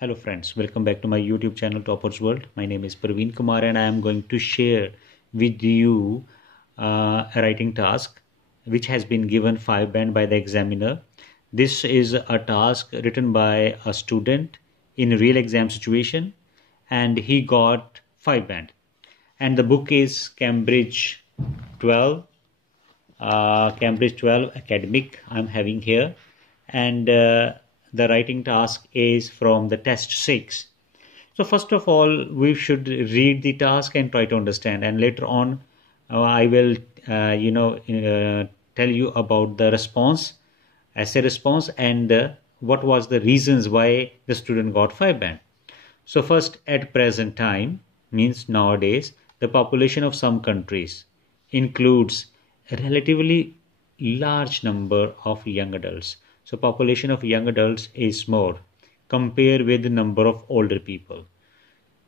Hello friends, welcome back to my YouTube channel Toppers World. My name is Praveen Kumar and I am going to share with you a writing task which has been given 5 band by the examiner. This is a task written by a student in a real exam situation and he got 5 band. And the book is Cambridge 12 Cambridge 12 academic I'm having here, and the writing task is from the test 6. So first of all we should read the task and try to understand, and later on I will tell you about the response, essay response, and what was the reasons why the student got 5 band. So first, at present time means nowadays, the population of some countries includes a relatively large number of young adults. So population of young adults is more compared with the number of older people.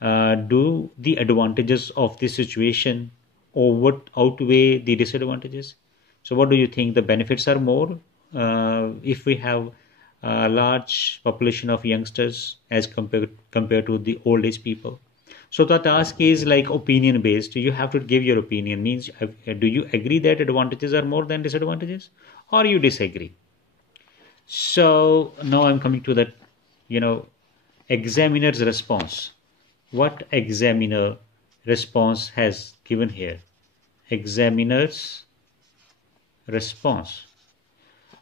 Do the advantages of this situation outweigh the disadvantages? So what do you think? The benefits are more if we have a large population of youngsters as compared to the old age people. So the task is like opinion based. You have to give your opinion. Means, do you agree that advantages are more than disadvantages, or you disagree? So now I'm coming to that, examiner's response. What examiner response has given here? Examiner's response.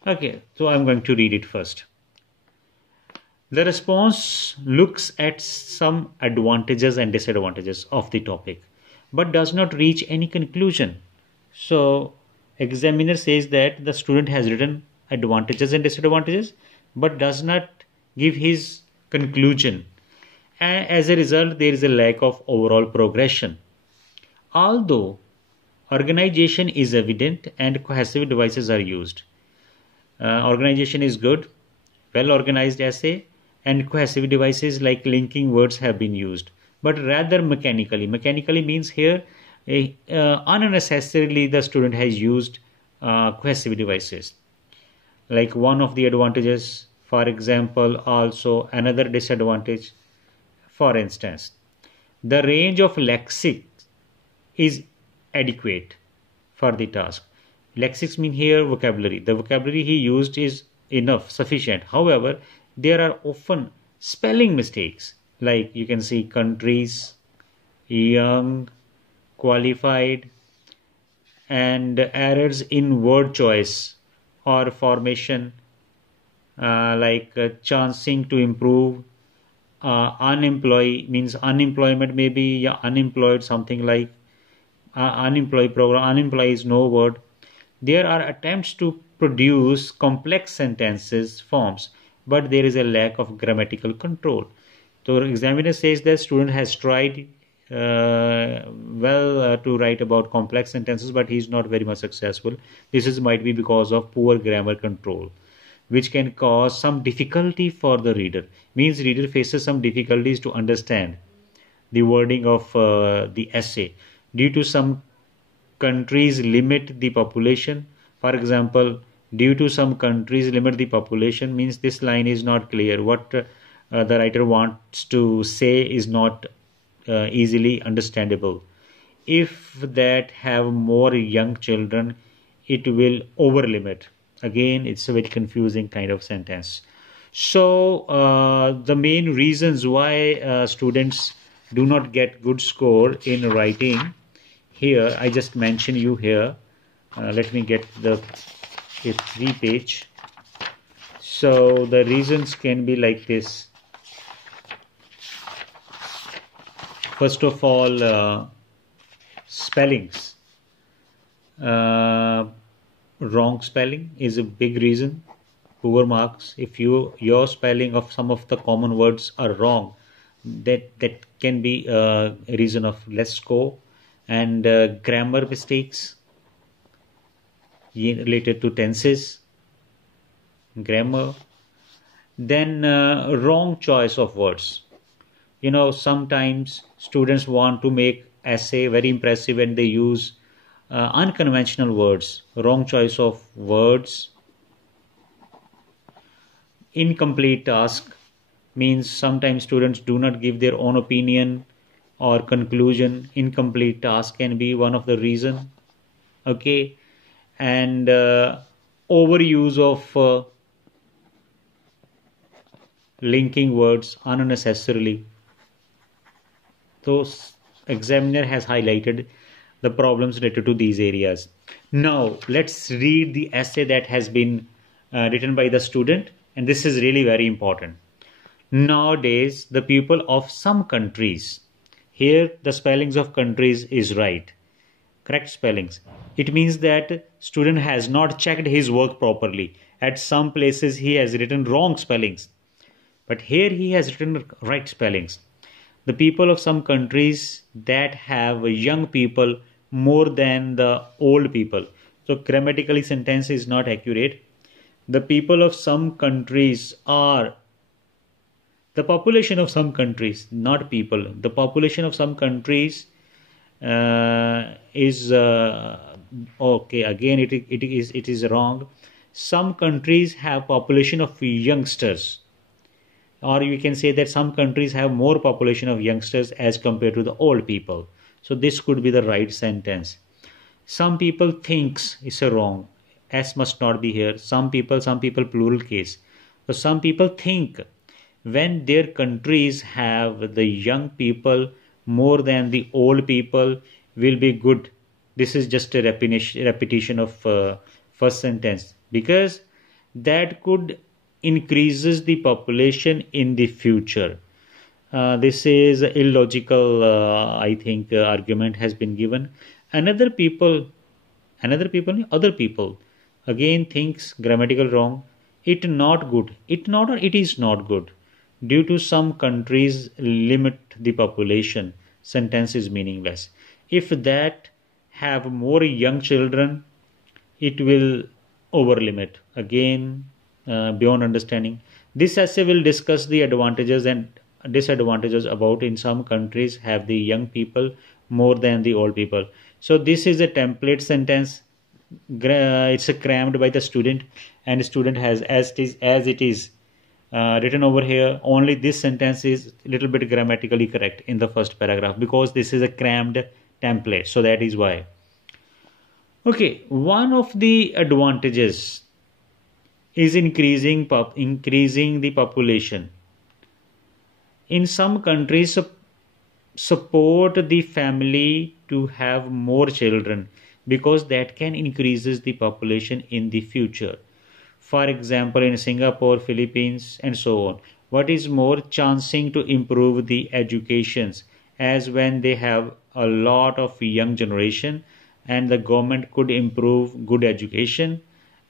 Okay, so I'm going to read it first. The response looks at some advantages and disadvantages of the topic, but does not reach any conclusion. So, examiner says that the student has written advantages and disadvantages, but does not give his conclusion. And as a result, there is a lack of overall progression. Although organization is evident and cohesive devices are used. Organization is good, well organized essay, and cohesive devices like linking words have been used, but rather mechanically. Mechanically means here unnecessarily the student has used cohesive devices. Like one of the advantages, for example, also another disadvantage. For instance, the range of lexics is adequate for the task. Lexics mean here vocabulary. The vocabulary he used is enough, sufficient. However, there are often spelling mistakes, like you can see countries, young, qualified, and errors in word choice or formation, chancing to improve. Unemployed means unemployment, maybe, yeah, unemployed, something like unemployed program. Unemployed is no word. There are attempts to produce complex sentences forms, but there is a lack of grammatical control. So examiner says that student has tried to write about complex sentences, but he is not very much successful. This is might be because of poor grammar control, which can cause some difficulty for the reader. Means reader faces some difficulties to understand the wording of the essay due to some countries limit the population. For example, due to some countries limit the population means this line is not clear. What the writer wants to say is not easily understandable. If that have more young children, it will over limit. Again, it's a very confusing kind of sentence. So the main reasons why students do not get good score in writing, here I just mention you here. Let me get the 3-page. So the reasons can be like this. First of all, spellings. Wrong spelling is a big reason. Poor marks. If your spelling of some of the common words are wrong, that can be a reason of less score. And grammar mistakes related to tenses, grammar. Then wrong choice of words. Sometimes students want to make essay very impressive and they use unconventional words. Wrong choice of words. Incomplete task. means sometimes students do not give their own opinion or conclusion. Incomplete task can be one of the reason. Okay, and overuse of linking words unnecessarily. So examiner has highlighted the problems related to these areas. Now let's read the essay that has been written by the student, and this is really very important. Nowadays, the people of some countries, here the spellings of countries is right, correct spellings. It means that student has not checked his work properly. At some places he has written wrong spellings, but here he has written right spellings. The people of some countries that have young people more than the old people. So grammatically sentence is not accurate. The people of some countries are the population of some countries, not people. The population of some countries is okay. Again, it is wrong. Some countries have population of youngsters, or you can say that some countries have more population of youngsters as compared to the old people. So this could be the right sentence. Some people thinks is a wrong. S must not be here. Some people plural case. So some people think when their countries have the young people more than the old people will be good. This is just a repetition of first sentence, because that could increases the population in the future. This is illogical, I think, argument has been given. Another people, other people, again thinks grammatical wrong. It not good. It not or it is not good. Due to some countries limit the population, sentence is meaningless. If that have more young children, it will over limit. Again, beyond understanding. This essay will discuss the advantages and disadvantages about in some countries have the young people more than the old people. So this is a template sentence. It's crammed by the student, and the student has as it is written over here. Only this sentence is a little bit grammatically correct in the first paragraph, because this is a crammed template. So that is why. Okay, one of the advantages is increasing the population. In some countries, support the family to have more children, because that can increases the population in the future. For example, in Singapore, Philippines, and so on. What is more chancing to improve the educations, as when they have a lot of young generation, and the government could improve good education,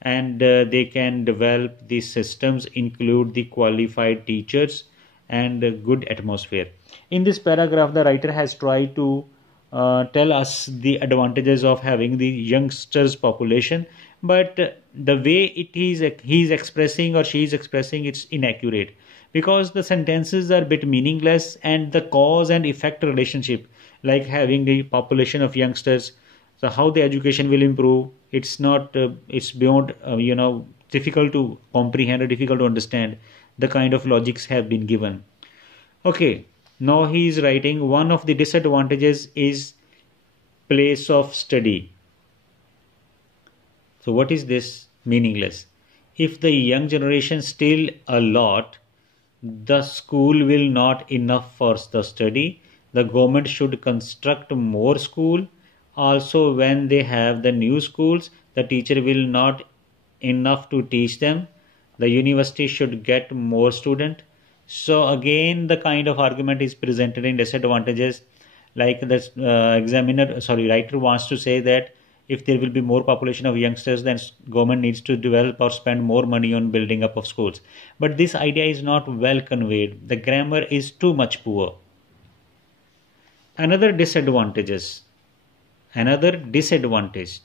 and they can develop the systems, include the qualified teachers and good atmosphere. In this paragraph, the writer has tried to tell us the advantages of having the youngsters population, but the way he is expressing or she is expressing, it's inaccurate, because the sentences are a bit meaningless, and the cause and effect relationship, like having the population of youngsters, so how the education will improve, it's not it's beyond difficult to comprehend or difficult to understand. The kind of logics have been given. Okay, now he is writing one of the disadvantages is place of study. So what is this? Meaningless. If the young generation still a lot, the school will not enough for the study. The government should construct more school. Also, when they have the new schools, the teacher will not enough to teach them. The university should get more student. So again, the kind of argument is presented in disadvantages, like the writer wants to say that if there will be more population of youngsters, then government needs to develop or spend more money on building up of schools. But this idea is not well conveyed. The grammar is too much poor. Another disadvantage,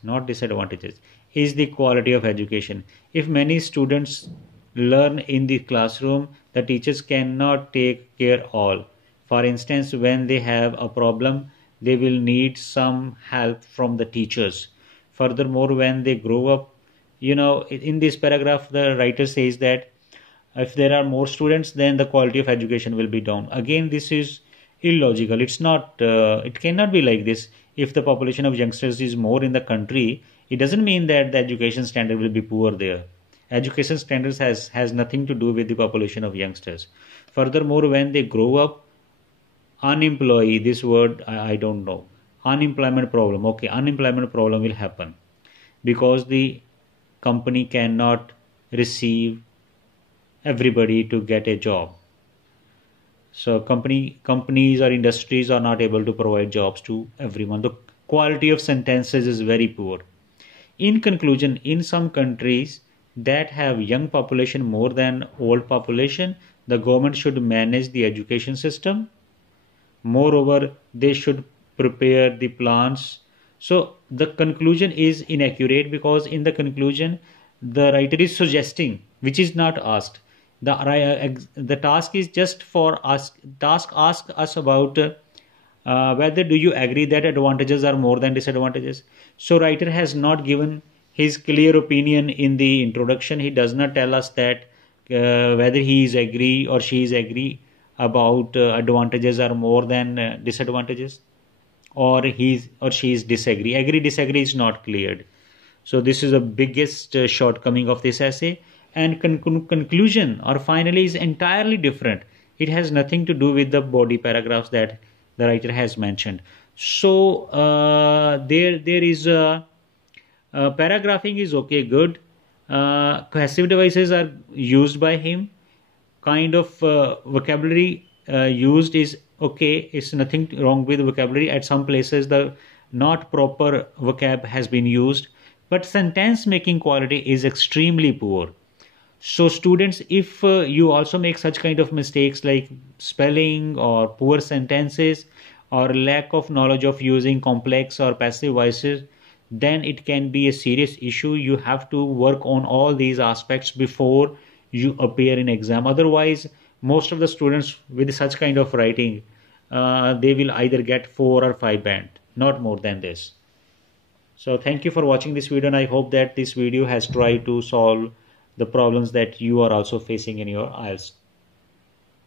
not disadvantages, is the quality of education. If many students learn in the classroom, the teachers cannot take care all. For instance, when they have a problem, they will need some help from the teachers. Furthermore, when they grow up, in this paragraph, the writer says that If there are more students, then the quality of education will be down. Again, this is illogical. It's not, it cannot be like this. If the population of youngsters is more in the country, it doesn't mean that the education standard will be poor there. Education standards has nothing to do with the population of youngsters. Furthermore, when they grow up, unemployed, this word I don't know, unemployment problem. Okay, unemployment problem will happen because the company cannot receive everybody to get a job. So companies or industries are not able to provide jobs to everyone. The quality of sentences is very poor. In conclusion, in some countries that have young population more than old population, the government should manage the education system. Moreover, they should prepare the plans. So the conclusion is inaccurate because in the conclusion, the writer is suggesting, which is not asked. The task is just for us. Task asks us about whether do you agree that advantages are more than disadvantages. So writer has not given his clear opinion in the introduction. He does not tell us that whether he is agree or she is agree about advantages are more than disadvantages, or he or she is disagree. Agree disagree is not cleared. So this is the biggest shortcoming of this essay. And conclusion or finally is entirely different. It has nothing to do with the body paragraphs that the writer has mentioned. So there is paragraphing is okay, good. Cohesive devices are used by him. Kind of vocabulary used is okay. It's nothing wrong with vocabulary. At some places the not proper vocab has been used, but sentence making quality is extremely poor. So students, if you also make such kind of mistakes like spelling or poor sentences or lack of knowledge of using complex or passive voices, then it can be a serious issue. You have to work on all these aspects before you appear in exam. Otherwise, most of the students with such kind of writing, they will either get 4 or 5 band, not more than this. So thank you for watching this video, and I hope that this video has tried to solve the problems that you are also facing in your IELTS.